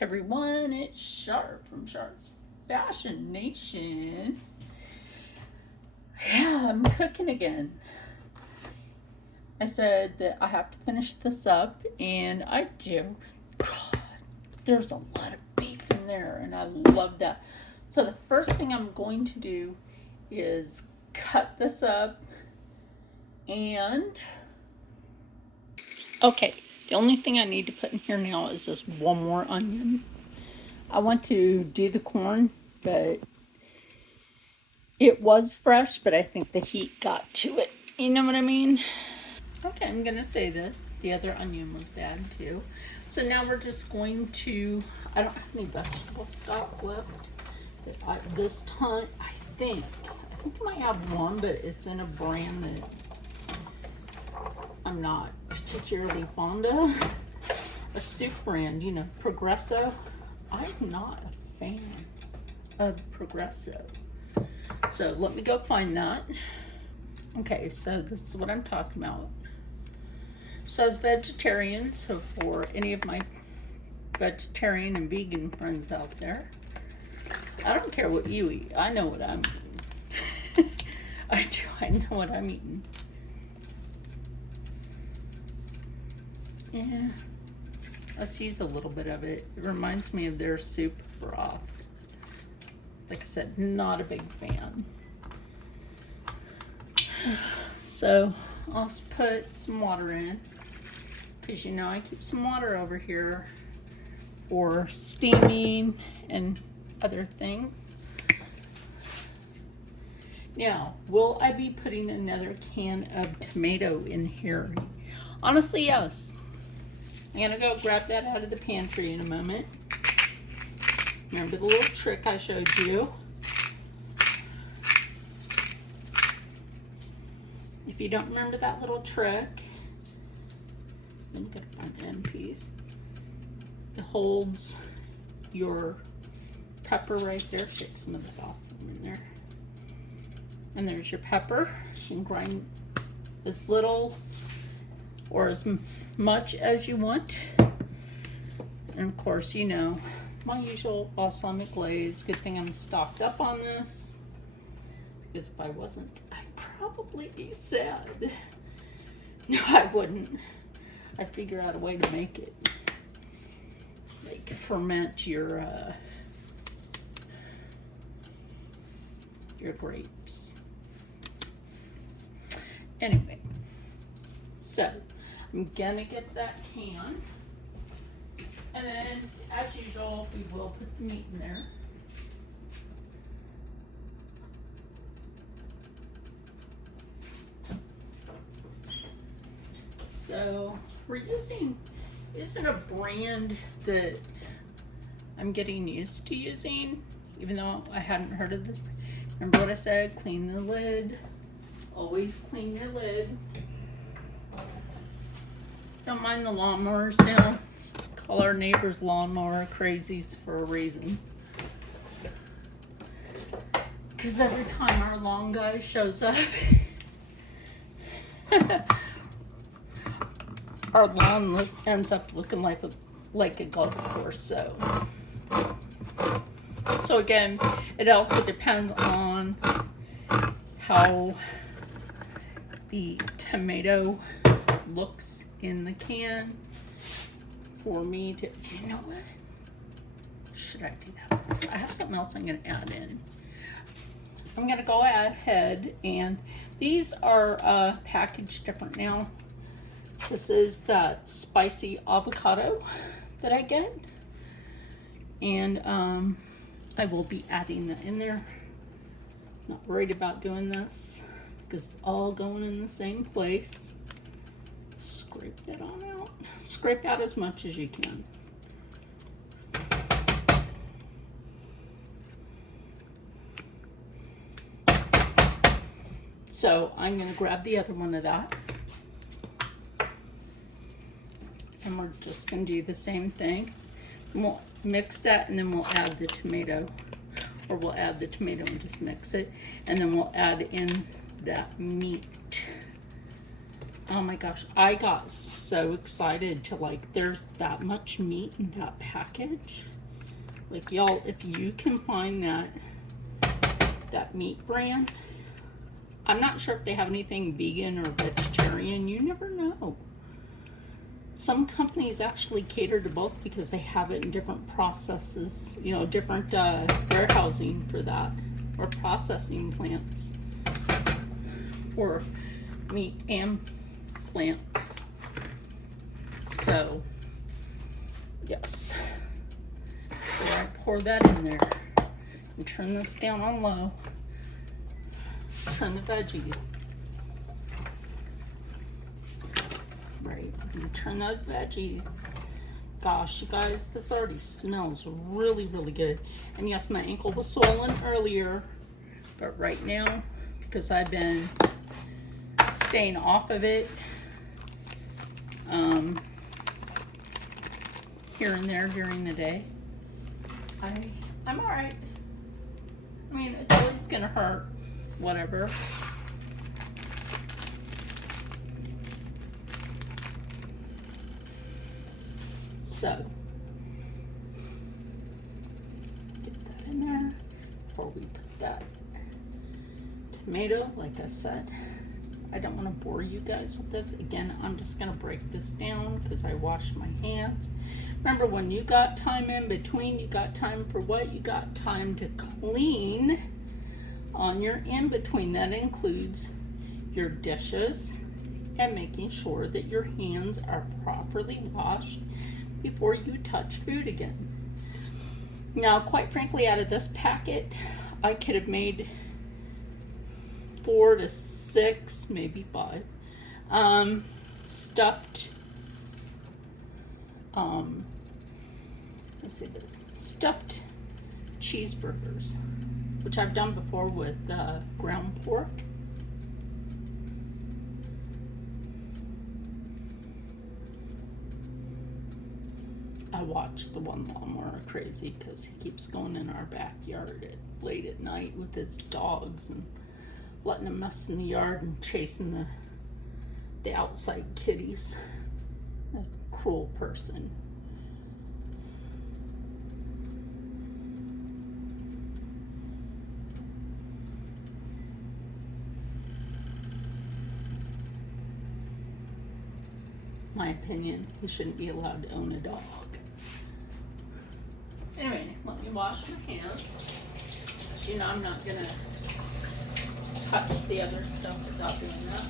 Everyone, it's Char from Char's Fashion Nation. Yeah, I'm cooking again. I said that I have to finish this up, and I do. God, there's a lot of beef in there, and I love that. So the first thing I'm going to do is cut this up, and okay, the only thing I need to put in here now is just one more onion. I want to do the corn, but it was fresh, but I think the heat got to it. You know what I mean? Okay, I'm gonna say this. The other onion was bad too. So now we're just going to, I don't have any vegetable stock left. But this time, I think I might have one, but it's in a brand that I'm not particularly fond of. A soup brand, you know, Progresso. I'm not a fan of Progresso. So let me go find that. Okay, so this is what I'm talking about. It says vegetarian, so for any of my vegetarian and vegan friends out there, I don't care what you eat. I know what I'm eating. I know what I'm eating. Yeah, let's use a little bit of it. It reminds me of their soup broth. Like I said, not a big fan. So I'll put some water in, because you know I keep some water over here for steaming and other things. Now, will I be putting another can of tomato in here? Honestly, yes. I'm gonna go grab that out of the pantry in a moment. Remember the little trick I showed you? If you don't remember that little trick, I'm gonna find the end piece. It holds your pepper right there. Take some of that off in there. And there's your pepper. You can grind as little or as much as you want. And of course, you know, my usual balsamic glaze. Good thing I'm stocked up on this, because if I wasn't, I'd probably be sad. No, I wouldn't. I'd figure out a way to make it. Like ferment your grapes. Anyway, so I'm gonna get that can, and then as usual we will put the meat in there. So we're using, isn't a brand that I'm getting used to using, even though I hadn't heard of this. Remember what I said? Clean the lid. Always clean your lid. Don't mind the lawnmower sound. Call our neighbors lawnmower crazies for a reason. Because every time our lawn guy shows up, our lawn ends up looking like a golf course. So again, it also depends on how the tomato looks in the can for me to, you know what? Should I do that? I have something else I'm going to add in. I'm going to go ahead, and these are packaged different now. This is that spicy avocado that I get, and I will be adding that in there. Not worried about doing this because it's all going in the same place. Scrape that on out. Scrape out as much as you can. So I'm going to grab the other one of that. And we're just going to do the same thing. And we'll mix that, and then we'll add the tomato. Or we'll add the tomato and just mix it. And then we'll add in that meat. Oh my gosh, I got so excited to like, there's that much meat in that package. Like y'all, if you can find that meat brand, I'm not sure if they have anything vegan or vegetarian. You never know. Some companies actually cater to both because they have it in different processes, you know, different warehousing for that, or processing plants for meat and plants. So, yes. So I pour that in there and turn this down on low. Turn the veggies. Right, and turn those veggies. Gosh, you guys, this already smells really, really good. And yes, my ankle was swollen earlier, but right now, because I've been staying off of it, here and there during the day, I'm all right. I mean, it's always gonna hurt, whatever. So, get that in there before we put that tomato. Like I said, I don't want to bore you guys with this. Again, I'm just going to break this down because I washed my hands. Remember, when you got time in between, you got time for what? You got time to clean on your in between. That includes your dishes and making sure that your hands are properly washed before you touch food again. Now, quite frankly, out of this packet, I could have made 4 to 6, maybe 5 stuffed let's see this, stuffed cheeseburgers, which I've done before with ground pork. I watched the one lawnmower crazy because he keeps going in our backyard late at night with his dogs and letting them mess in the yard and chasing the outside kitties. A cruel person. My opinion, he shouldn't be allowed to own a dog. Anyway, let me wash my hands. You know, I'm not gonna touch the other stuff without doing that.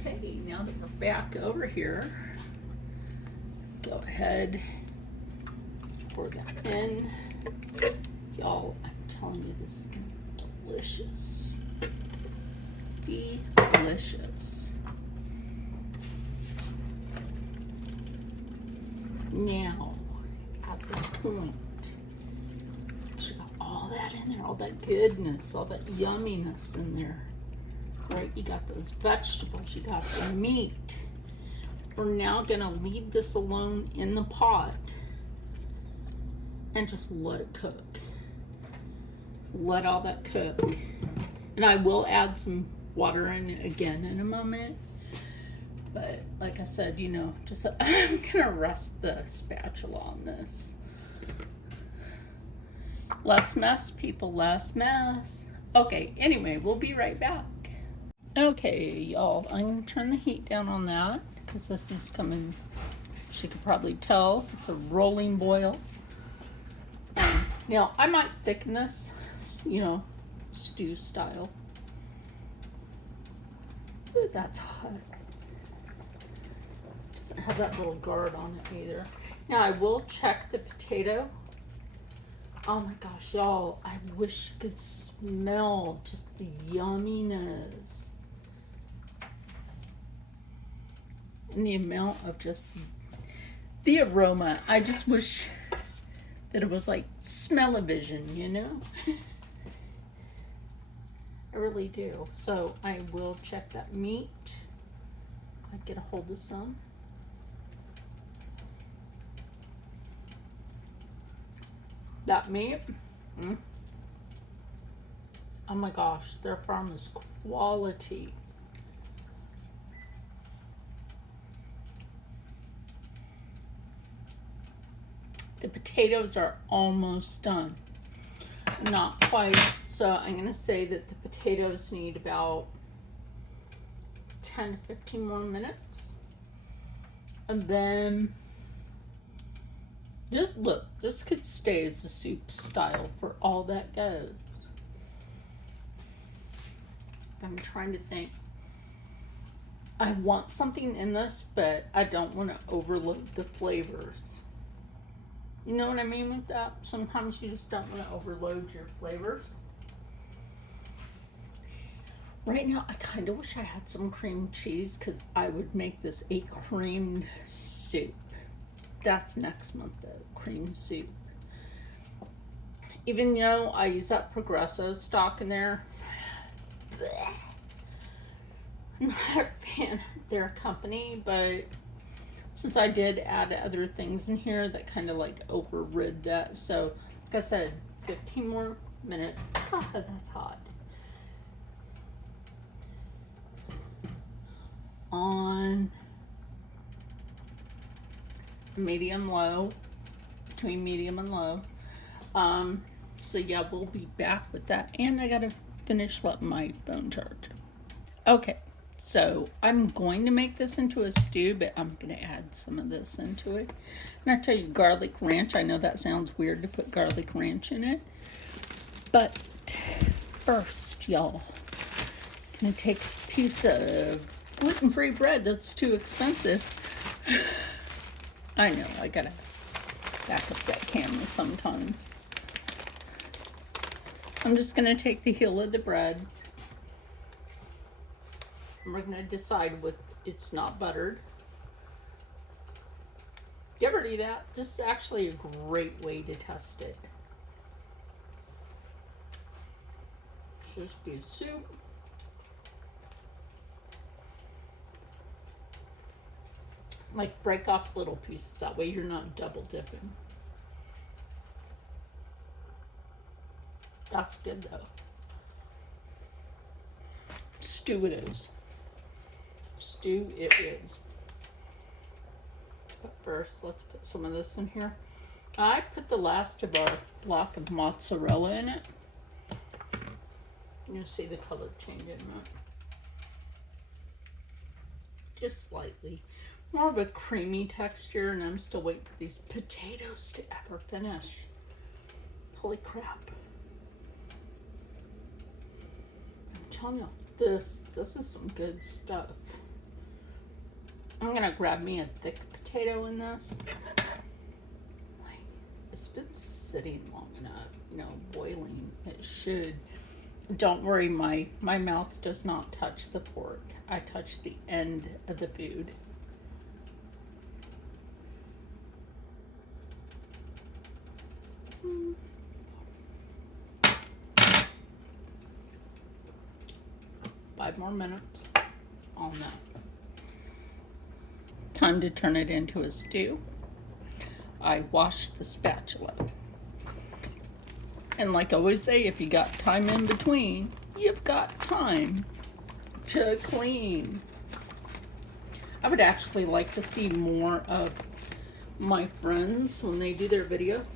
Okay, now that we're back over here, go ahead, pour that in. Y'all, I'm telling you, this is delicious. Delicious. Now, at this point, you got all that in there, all that goodness, all that yumminess in there, right? You got those vegetables, you got the meat. We're now gonna leave this alone in the pot and just let it cook. Just let all that cook. And I will add some water in again in a moment. But like I said, you know, just I'm gonna rest the spatula on this. Less mess, people, less mess. Okay, anyway, we'll be right back. Okay, y'all, I'm gonna turn the heat down on that because this is coming, as you could probably tell, it's a rolling boil. Now, I might thicken this, you know, stew style. Ooh, that's hot. Doesn't have that little guard on it either. Now, I will check the potato. Oh my gosh, y'all, I wish you could smell just the yumminess. And the amount of just the aroma. I just wish that it was like smell-o-vision, you know? I really do. So I will check that meat. I get a hold of some. That meat, oh my gosh, their farm is quality. The potatoes are almost done. Not quite. So I'm going to say that the potatoes need about 10 to 15 more minutes. And then, just look, this could stay as a soup style for all that goes. I'm trying to think. I want something in this, but I don't want to overload the flavors. You know what I mean with that? Sometimes you just don't want to overload your flavors. Right now, I kind of wish I had some cream cheese because I would make this a creamed soup. That's next month though, cream soup. Even though I use that Progresso stock in there, I'm not a fan of their company, but since I did add other things in here that kind of like overrid that. So, like I said, 15 more minutes. Oh, that's hot. On medium low, between medium and low. So yeah, we'll be back with that. And I gotta finish letting my phone charge. Okay. So I'm going to make this into a stew, but I'm going to add some of this into it. And I tell you, garlic ranch, I know that sounds weird to put garlic ranch in it. But first, y'all, I'm going to take a piece of gluten-free bread that's too expensive. I know, I got to back up that camera sometime. I'm just going to take the heel of the bread. We're going to decide with it's not buttered. You ever do that? This is actually a great way to test it. Just be a soup. Like break off little pieces. That way you're not double dipping. That's good though. Stew it is. Stew it is. But first, let's put some of this in here. I put the last of our block of mozzarella in it. You'll see the color change in it. Just slightly. More of a creamy texture, and I'm still waiting for these potatoes to ever finish. Holy crap. I'm telling you, this is some good stuff. I'm gonna grab me a thick potato in this. Like, it's been sitting long enough, boiling. It should. Don't worry, my mouth does not touch the fork. I touch the end of the food. Five more minutes on that. Time to turn it into a stew. I washed the spatula. And like I always say, if you got time in between, you've got time to clean. I would actually like to see more of my friends when they do their videos.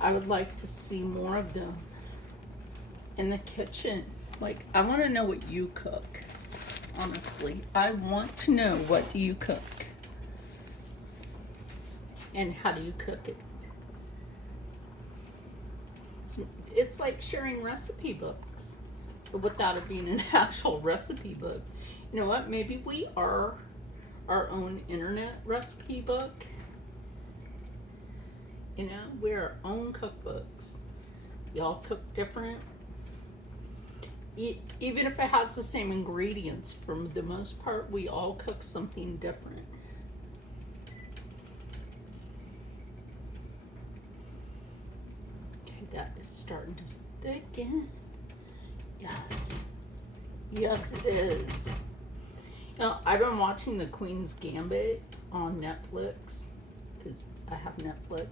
I would like to see more of them in the kitchen. Like, I want to know what you cook. Honestly, I want to know, what do you cook? And how do you cook it? It's like sharing recipe books, but without it being an actual recipe book. You know what? Maybe we are our own internet recipe book. We're our own cookbooks. Y'all cook different. Even if it has the same ingredients, for the most part, we all cook something different. Okay, that is starting to thicken. Yes. Yes, it is. I've been watching The Queen's Gambit on Netflix, because I have Netflix.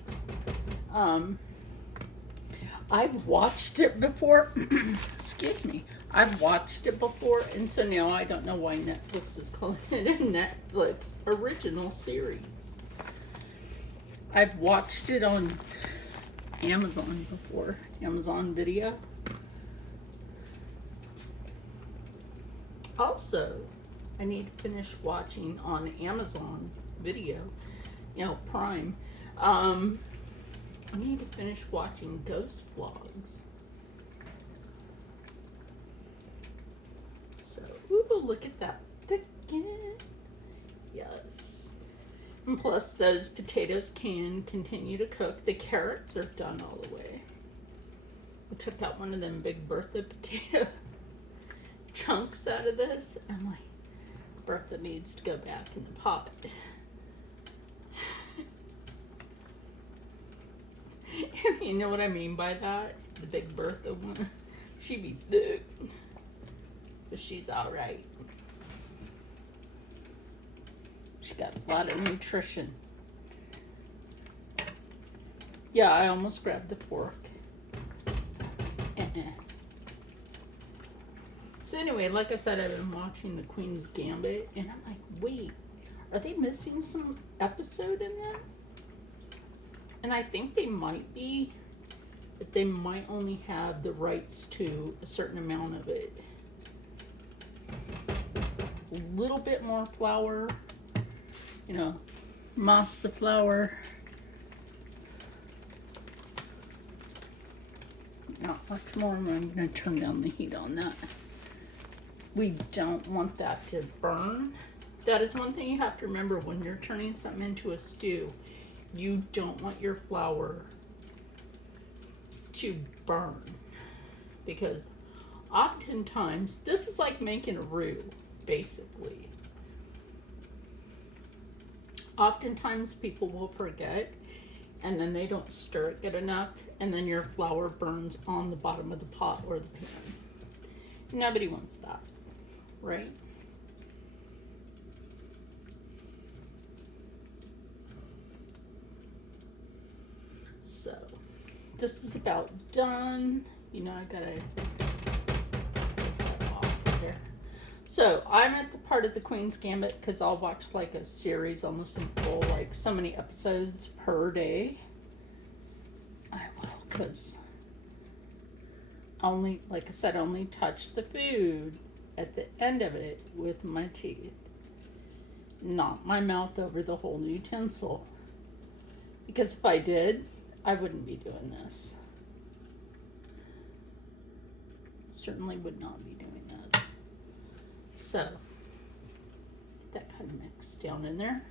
I've watched it before. Excuse me. I've watched it before, and so now I don't know why Netflix is calling it a Netflix original series. I've watched it on Amazon before, Amazon Video. Also, I need to finish watching on Amazon Video, Prime. I need to finish watching Ghost Vlogs. So, ooh, look at that thicken. Yes. And plus, those potatoes can continue to cook. The carrots are done all the way. I took out one of them Big Bertha potato chunks out of this. I'm like, Bertha needs to go back in the pot. You know what I mean by that? The Big Bertha one. She be thick, but she's all right. She got a lot of nutrition. Yeah, I almost grabbed the fork. So anyway, like I said, I've been watching The Queen's Gambit, and I'm like, wait, are they missing some episode in this? And I think they might be, but they might only have the rights to a certain amount of it. A little bit more flour, mass the flour. Not much more. I'm going to turn down the heat on that. We don't want that to burn. That is one thing you have to remember when you're turning something into a stew. You don't want your flour to burn, because oftentimes this is like making a roux, basically. Oftentimes people will forget, and then they don't stir it good enough, and then your flour burns on the bottom of the pot or the pan. Nobody wants that, right? So, this is about done. I gotta take that off there. So, I'm at the part of The Queen's Gambit because I'll watch like a series almost in full, like so many episodes per day. I will, because like I said, only touch the food at the end of it with my teeth, not my mouth over the whole utensil. Because if I did, I wouldn't be doing this. Certainly would not be doing this. So, get that kind of mixed down in there.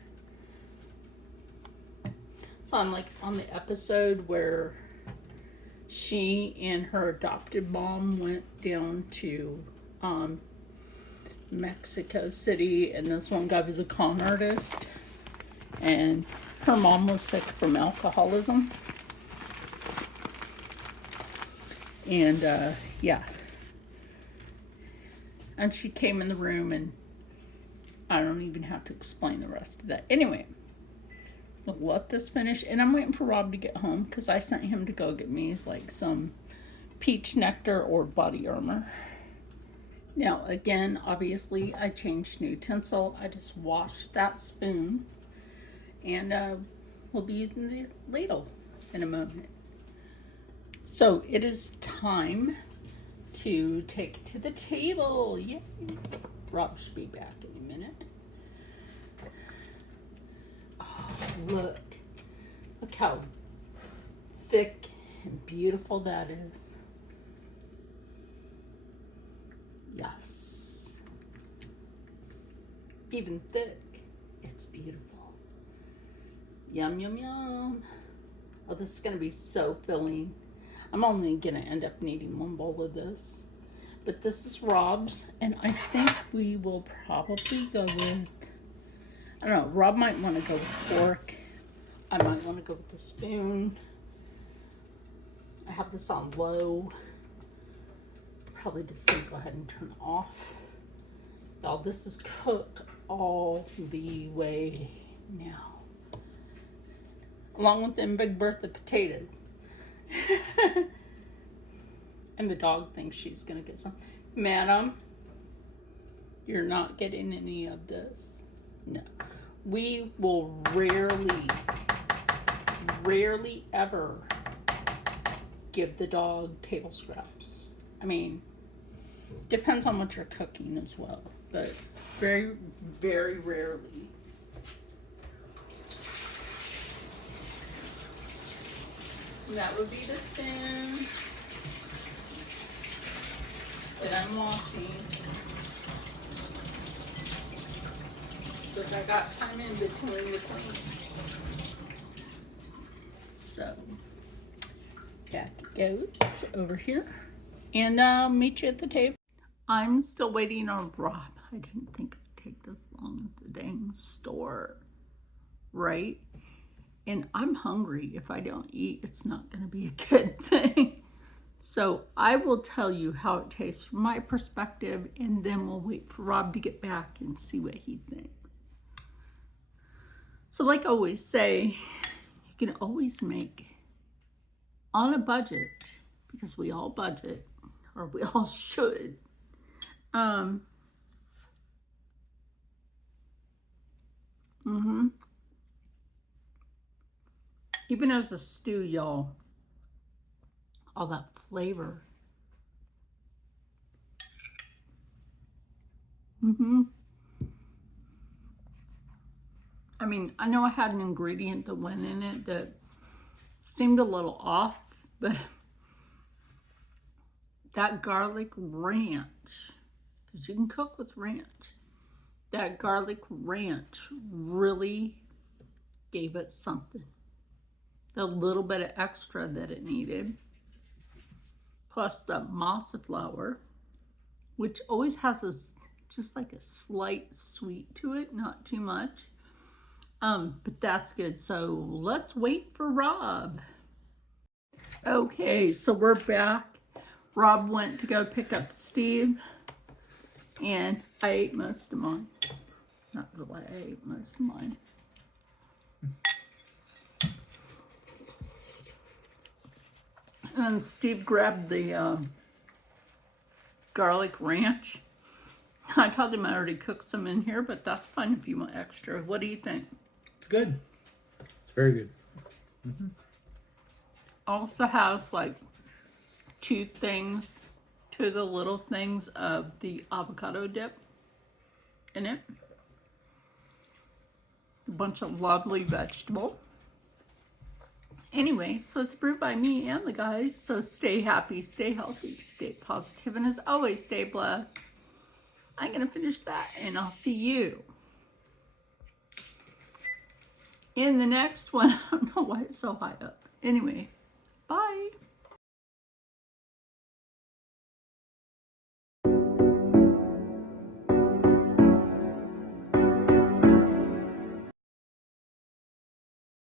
So I'm like on the episode where she and her adopted mom went down to Mexico City, and this one guy was a con artist, and her mom was sick from alcoholism. And yeah, and she came in the room, and I don't even have to explain the rest of that. Anyway, I'll let this finish, and I'm waiting for Rob to get home because I sent him to go get me like some peach nectar or body armor. Now again, obviously I changed an utensil. I just washed that spoon, and we'll be using the ladle in a moment. So it is time to take it to the table. Yay! Rob should be back in a minute. Oh, look how thick and beautiful that is. Yes. Even thick, it's beautiful. Yum, yum, yum. Oh, this is going to be so filling. I'm only going to end up needing one bowl of this. But this is Rob's, and I think we will probably go with, I don't know, Rob might want to go with fork. I might want to go with the spoon. I have this on low. Probably just going to go ahead and turn it off. Y'all, this is cooked all the way now. Along with them Big Bertha potatoes. And the dog thinks she's gonna get some. Madam, you're not getting any of this. No. We will rarely ever give the dog table scraps. I mean, depends on what you're cooking as well, but very, very rarely. And that would be the spoon that I'm washing. Because I got time in between the cleaning. So, back it goes over here. And I'll meet you at the table. I'm still waiting on Rob. I didn't think it'd take this long at the dang store, right? And I'm hungry. If I don't eat, it's not going to be a good thing. So I will tell you how it tastes from my perspective, and then we'll wait for Rob to get back and see what he thinks. So like I always say, you can always make on a budget, because we all budget, or we all should. Even as a stew, y'all, all that flavor. I mean, I know I had an ingredient that went in it that seemed a little off, but that garlic ranch, because you can cook with ranch, that garlic ranch really gave it something. The little bit of extra that it needed, plus the masa flour, which always has just like a slight sweet to it, not too much. But that's good. So let's wait for Rob. Okay, so we're back. Rob went to go pick up Steve, and I ate most of mine. Not really, I ate most of mine. And Steve grabbed the garlic ranch. I told him I already cooked some in here, but that's fine if you want extra. What do you think? It's good. It's very good. Also has like two of the little things of the avocado dip in it. A bunch of lovely vegetable. Anyway, so it's brewed by me and the guys. So stay happy, stay healthy, stay positive, and as always, stay blessed. I'm going to finish that, and I'll see you in the next one. I don't know why it's so high up. Anyway, bye.